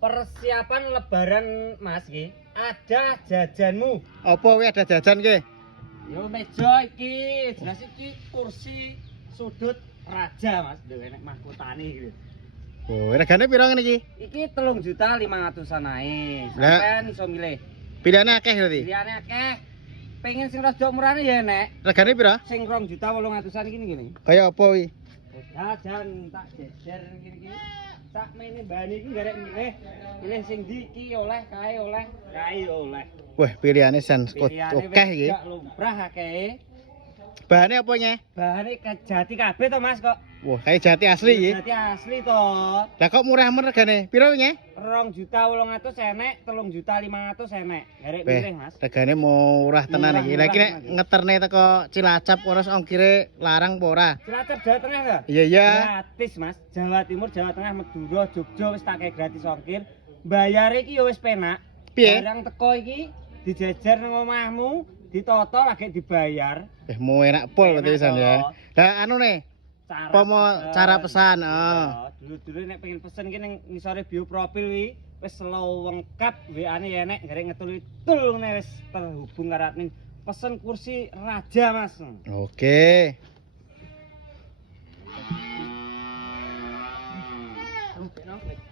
persiapan lebaran Mas iki ada jajanmu. Apa kuwi ada jajan ki? Yo meja iki, jelas iki kursi sudut raja Mas, dhewe nek mahkotane iki. Oh, regane piro ngene iki? Iki 3.500.000-an ae. Lah. Sampeyan iso milih. Pilihane akeh berarti. Pilihane akeh. Pengen sing rada murahne ya nek. Regane piro? Sing 2.800.000-an iki ngene. Kaya apa kuwi? Jajan tak jejer iki. Sak mene mbane iki garek milih. Pilih sing ndi iki oleh kae oleh. Kae oleh. Wah, pilihane sen Pilihane akeh iki. gak lumrah akeh. Bahane apa nye? Bahane kejati kabeh to Mas kok. Wah, kayak jati asli iki. Jati asli to. Lah kok murah men regane? Piro nye? 2.800.000 enek, 3.500.000 enek. Garek milih Mas. Regane murah tenan Murah, iki. Lah iki nek murah, Mas. ngeterne teko Cilacap ora ongkire larang apa ora? Cilacap Jawa Tengah enggak? Iya iya. Gratis Mas. Jawa Timur, Jawa Tengah, Madura, Jogja wis tak kei gratis ongkir. Bayare iki ya wis penak. Piye? Barang teko iki dijejer nang omahmu, ditata lagi dibayar. Mau enak pol berarti pisan ya. Lah anu nih, apa mau cara pesan? Oh. Dulu-dulu nek pengen pesen iki ning ngisore bio profil iki wis lengkap WA-ne ya nek garek ngetul-tul ngene wis terhubung karo admin. Pesen kursi raja Mas. Oke. Klik.